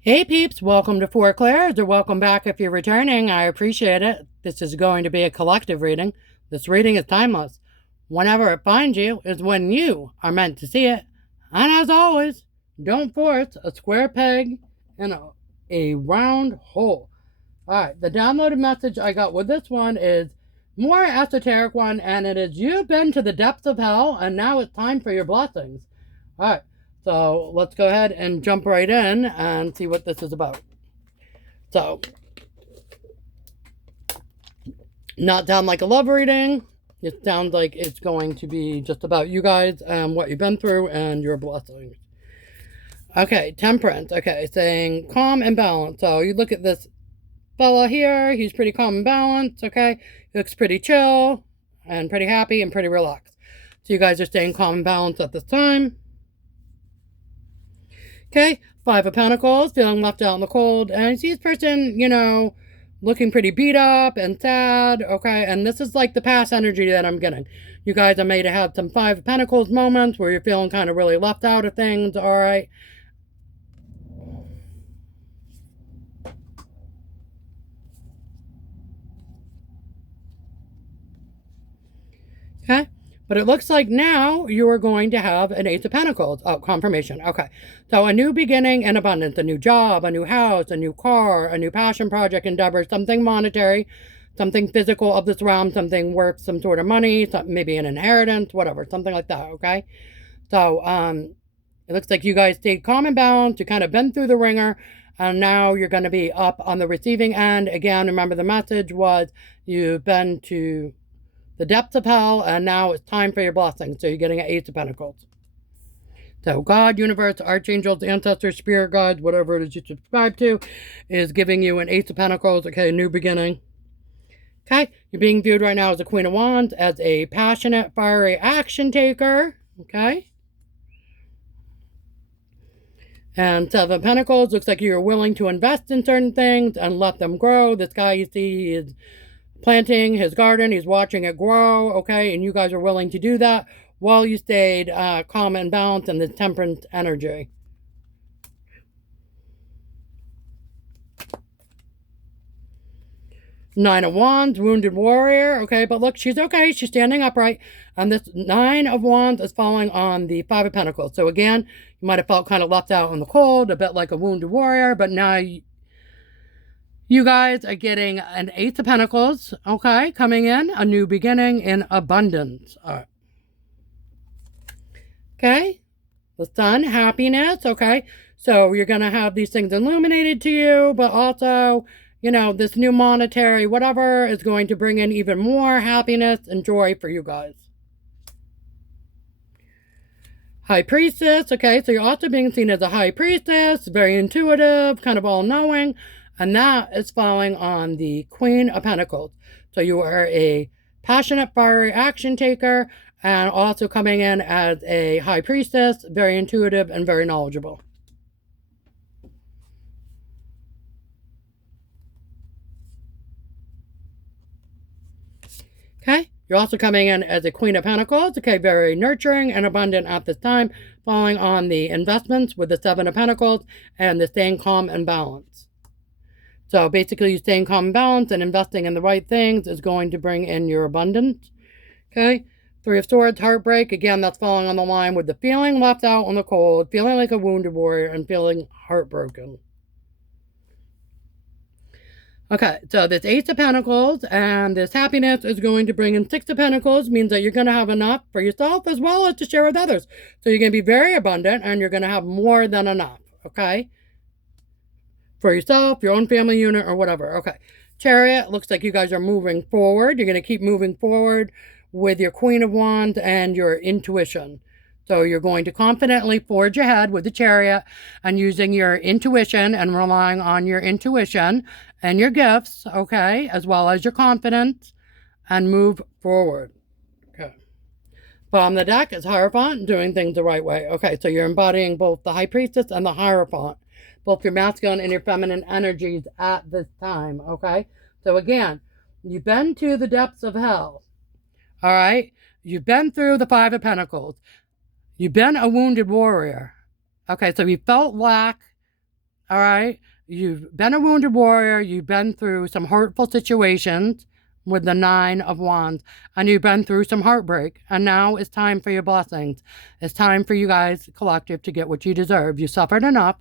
Hey peeps, welcome to Four Clairs, or welcome back if you're returning. I appreciate it. This is going to be a collective reading. This reading is timeless. Whenever it finds you is when you are meant to see it. And as always, don't force a square peg in a round hole. Alright, the downloaded message I got with this one is more esoteric one, and it is you've been to the depths of hell and now it's time for your blessings. Alright, so let's go ahead and jump right in and see what this is about. So, not sound like a love reading. It sounds like it's going to be just about you guys and what you've been through and your blessings. Okay, temperance. Okay, saying calm and balanced. So you look at this fella here. He's pretty calm and balanced. Okay, he looks pretty chill and pretty happy and pretty relaxed. So you guys are staying calm and balanced at this time. Okay, Five of Pentacles, feeling left out in the cold. And I see this person, looking pretty beat up and sad. Okay, and this is like the past energy that I'm getting. You guys are made to have some Five of Pentacles moments where you're feeling kind of really left out of things. All right. Okay. But it looks like now you are going to have an Ace of Pentacles. Oh, confirmation. Okay. So a new beginning and abundance, a new job, a new house, a new car, a new passion project endeavor, something monetary, something physical of this realm, something worth some sort of money, maybe an inheritance, whatever, something like that. Okay. So it looks like you guys stayed calm and balanced. You kind of been through the ringer. And now you're going to be up on the receiving end. Again, remember the message was you've been to the depths of hell, and now it's time for your blessing. So you're getting an Ace of Pentacles. So God, universe, archangels, ancestors, spirit guides, whatever it is you subscribe to, is giving you an Ace of Pentacles. Okay, new beginning. Okay, you're being viewed right now as a Queen of Wands, as a passionate, fiery action taker. Okay. And Seven of Pentacles, looks like you're willing to invest in certain things and let them grow. This guy, you see, is planting his garden. He's watching it grow, okay? And you guys are willing to do that while you stayed calm and balanced in the temperance energy. Nine of Wands, wounded warrior, okay? But look, she's okay. She's standing upright. And this Nine of Wands is falling on the Five of Pentacles. So again, you might have felt kind of left out in the cold, a bit like a wounded warrior, but now you guys are getting an Ace of Pentacles, okay, coming in, a new beginning in abundance. All right. Okay, the sun, happiness, okay. So you're going to have these things illuminated to you, but also, this new monetary whatever is going to bring in even more happiness and joy for you guys. High Priestess, okay, so you're also being seen as a High Priestess, very intuitive, kind of all-knowing, and that is falling on the Queen of Pentacles. So you are a passionate, fiery action taker, and also coming in as a High Priestess, very intuitive and very knowledgeable. Okay, you're also coming in as a Queen of Pentacles, okay, very nurturing and abundant at this time, falling on the investments with the Seven of Pentacles and the staying calm and balanced. So basically, you staying calm and balanced and investing in the right things is going to bring in your abundance. Okay. Three of Swords, heartbreak. Again, that's falling on the line with the feeling left out on the cold, feeling like a wounded warrior, and feeling heartbroken. Okay, so this Ace of Pentacles and this happiness is going to bring in Six of Pentacles, means that you're going to have enough for yourself as well as to share with others. So you're going to be very abundant and you're going to have more than enough, okay? For yourself, your own family unit, or whatever. Okay. Chariot, looks like you guys are moving forward. You're going to keep moving forward with your Queen of Wands and your intuition. So you're going to confidently forge ahead with the Chariot and using your intuition and relying on your intuition and your gifts, okay, as well as your confidence, and move forward. Okay. Bottom of the deck is Hierophant, doing things the right way. Okay, so you're embodying both the High Priestess and the Hierophant, both your masculine and your feminine energies at this time, okay? So again, you've been to the depths of hell, all right? You've been through the Five of Pentacles. You've been a wounded warrior, okay? So you felt lack all right? You've been a wounded warrior. You've been through some hurtful situations with the 9 of Wands, and you've been through some heartbreak, and now it's time for your blessings. It's time for you guys, collective, to get what you deserve. You suffered enough,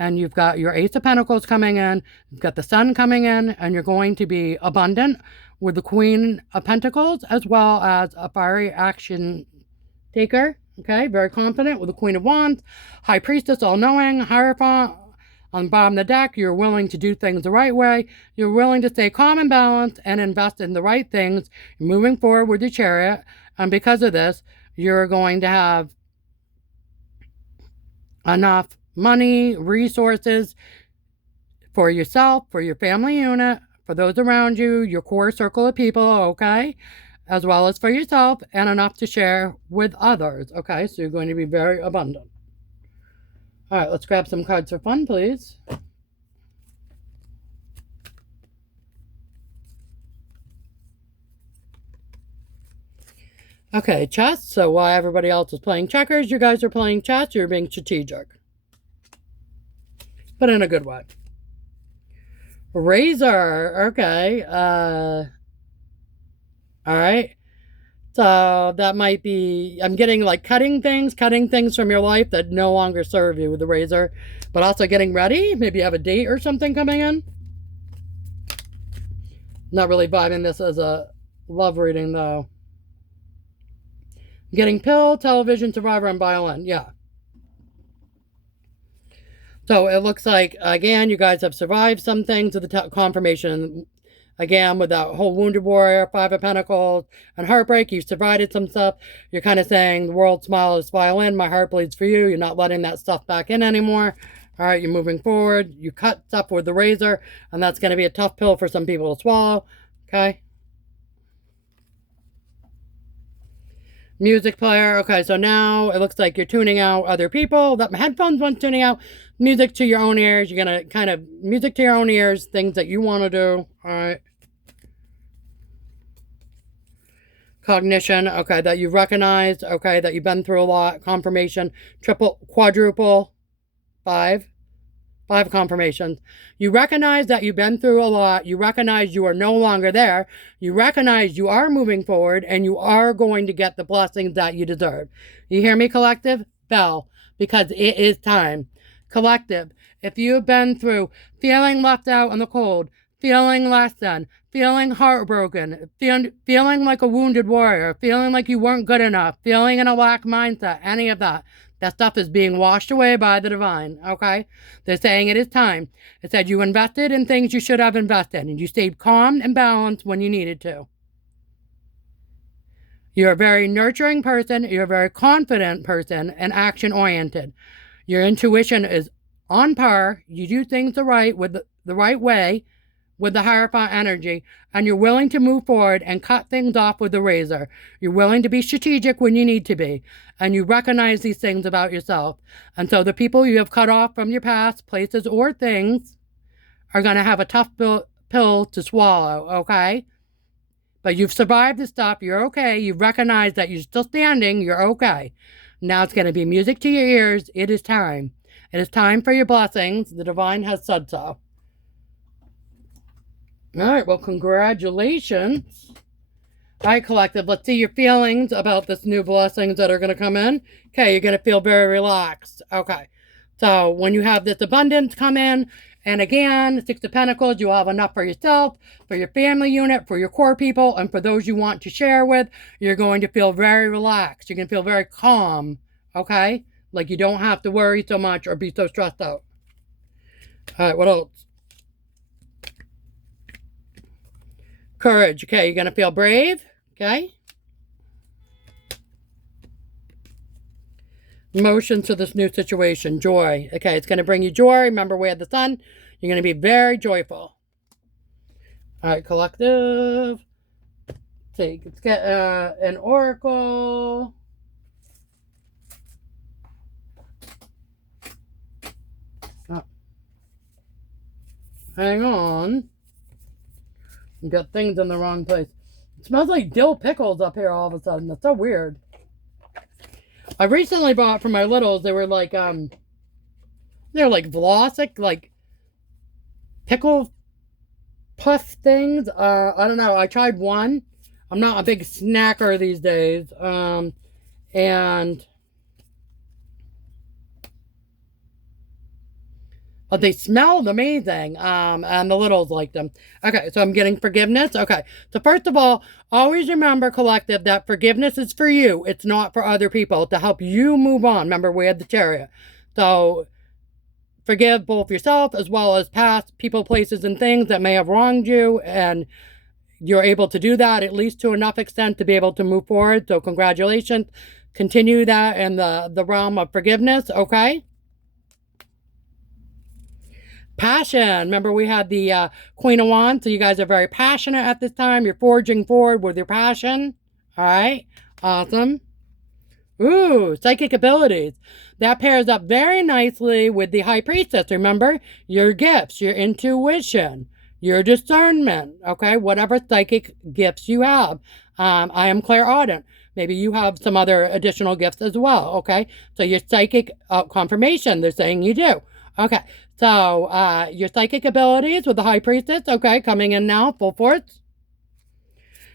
and you've got your Ace of Pentacles coming in, you've got the Sun coming in, and you're going to be abundant with the Queen of Pentacles, as well as a fiery action taker. Okay, very confident with the Queen of Wands, High Priestess, all-knowing, Hierophant. On the bottom of the deck, you're willing to do things the right way. You're willing to stay calm and balanced and invest in the right things. You're moving forward with the Chariot. And because of this, you're going to have enough money, resources for yourself, for your family unit, for those around you, your core circle of people, okay? As well as for yourself, and enough to share with others, okay? So you're going to be very abundant. All right, let's grab some cards for fun, please. Okay, chess. So while everybody else is playing checkers, you guys are playing chess. You're being strategic, but in a good way. Razor. Okay. All right. So that might be, I'm getting like cutting things from your life that no longer serve you with the razor, but also getting ready. Maybe you have a date or something coming in. Not really vibing this as a love reading though. Getting pill, television, survivor, and violin. Yeah. So it looks like, again, you guys have survived some things with the confirmation. Again, with that whole wounded warrior, 5 of Pentacles, and heartbreak, you've survived some stuff. You're kind of saying, the world smiles, violin, my heart bleeds for you. You're not letting that stuff back in anymore. All right, you're moving forward. You cut stuff with the razor, and that's going to be a tough pill for some people to swallow. Okay. Music player. Okay, so now it looks like you're tuning out other people. That headphones one's tuning out. Music to your own ears. You're going to kind of, music to your own ears, things that you want to do. All right. Cognition. Okay, that you've recognized. Okay, that you've been through a lot. Confirmation. Triple, quadruple. 5 confirmations. You recognize that you've been through a lot. You recognize you are no longer there. You recognize you are moving forward, and you are going to get the blessings that you deserve. You hear me, collective? Bell, because it is time. Collective, if you've been through feeling left out in the cold, feeling less than, feeling heartbroken, feeling like a wounded warrior, feeling like you weren't good enough, feeling in a lack mindset, any of that, that stuff is being washed away by the divine, okay? They're saying it is time. It said you invested in things you should have invested, and you stayed calm and balanced when you needed to. You're a very nurturing person. You're a very confident person and action-oriented. Your intuition is on par. You do things the right way with the Hierophant energy, and you're willing to move forward and cut things off with the razor. You're willing to be strategic when you need to be, and you recognize these things about yourself. And so the people you have cut off from your past, places, or things are going to have a tough pill to swallow, okay? But you've survived this stuff. You're okay. You've recognized that you're still standing. You're okay. Now it's going to be music to your ears. It is time. It is time for your blessings. The divine has said so. All right, well, congratulations. All right, collective, let's see your feelings about this new blessings that are going to come in. Okay, you're going to feel very relaxed. Okay, so when you have this abundance come in, and again, 6 of Pentacles, you'll have enough for yourself, for your family unit, for your core people, and for those you want to share with. You're going to feel very relaxed. You're going to feel very calm, okay? Like you don't have to worry so much or be so stressed out. All right, what else? Courage. Okay, you're going to feel brave. Okay. Emotions to this new situation. Joy. Okay, it's going to bring you joy. Remember, we had the sun. You're going to be very joyful. All right, collective. Let's get an oracle. Oh. Hang on. You got things in the wrong place. It smells like dill pickles up here all of a sudden. That's so weird. I recently bought for my littles, they were like, They're like Vlasic, like pickle puff things. I don't know. I tried one. I'm not a big snacker these days. And but they smelled amazing. And the littles liked them. Okay, so I'm getting forgiveness. Okay, so first of all, always remember, collective, that forgiveness is for you. It's not for other people, to help you move on. Remember, we had the Chariot. So forgive both yourself as well as past people, places, and things that may have wronged you, and you're able to do that at least to enough extent to be able to move forward. So congratulations. Continue that in the realm of forgiveness, okay? Passion. Remember, we had the Queen of Wands, so you guys are very passionate at this time. You're forging forward with your passion. All right, awesome. Ooh, psychic abilities. That pairs up very nicely with the High Priestess. Remember, your gifts, your intuition, your discernment, okay? Whatever psychic gifts you have. I am clairaudient. Maybe you have some other additional gifts as well, okay? So your psychic confirmation, they're saying you do. Okay, so your psychic abilities with the High Priestess, okay, coming in now, full force.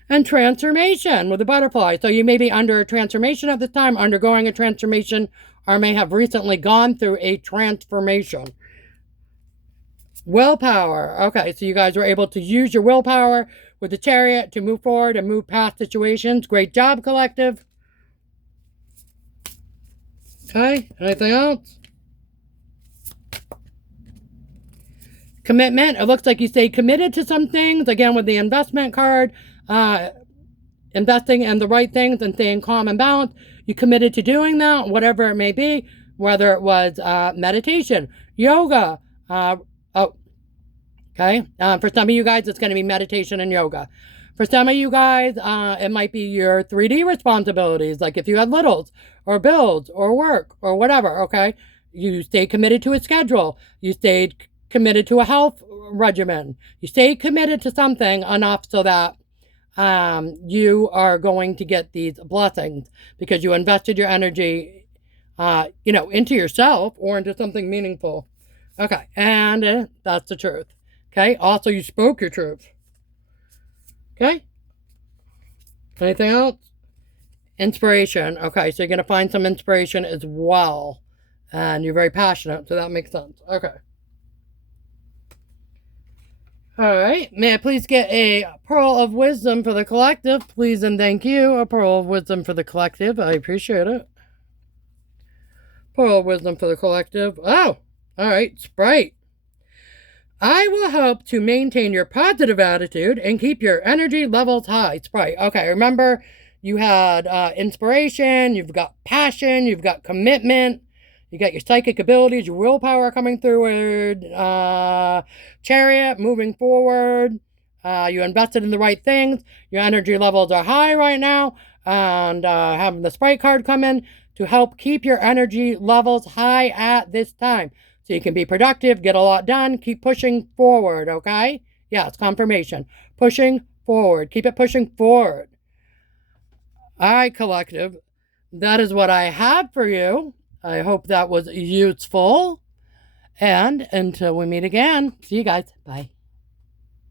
And transformation with the butterfly. So you may be under a transformation at this time, undergoing a transformation, or may have recently gone through a transformation. Willpower. Okay, so you guys were able to use your willpower with the Chariot to move forward and move past situations. Great job, collective. Okay, anything else? Commitment. It looks like you stay committed to some things. Again, with the investment card, investing in the right things and staying calm and balanced. You committed to doing that, whatever it may be, whether it was meditation, yoga. Okay. For some of you guys, it's going to be meditation and yoga. For some of you guys, it might be your 3D responsibilities, like if you had littles or bills or work or whatever, okay? You stayed committed to a schedule. You stayed committed to a health regimen. You stayed committed to something enough so that you are going to get these blessings because you invested your energy, into yourself or into something meaningful. Okay, and that's the truth. Okay, also you spoke your truth. Okay, anything else? Inspiration. Okay, so you're going to find some inspiration as well. And you're very passionate, so that makes sense. Okay. All right. May I please get a pearl of wisdom for the collective? Please and thank you. A pearl of wisdom for the collective. I appreciate it. Pearl of wisdom for the collective. Oh, all right. Sprite. I will help to maintain your positive attitude and keep your energy levels high. Sprite. Okay, remember you had inspiration, you've got passion, you've got commitment, you got your psychic abilities, your willpower coming through, Chariot, moving forward. You invested in the right things. Your energy levels are high right now. And having the Sprite card come in to help keep your energy levels high at this time. So you can be productive, get a lot done, keep pushing forward, okay? Yeah, it's confirmation. Pushing forward. Keep it pushing forward. All right, collective. That is what I have for you. I hope that was useful. And until we meet again, see you guys. Bye.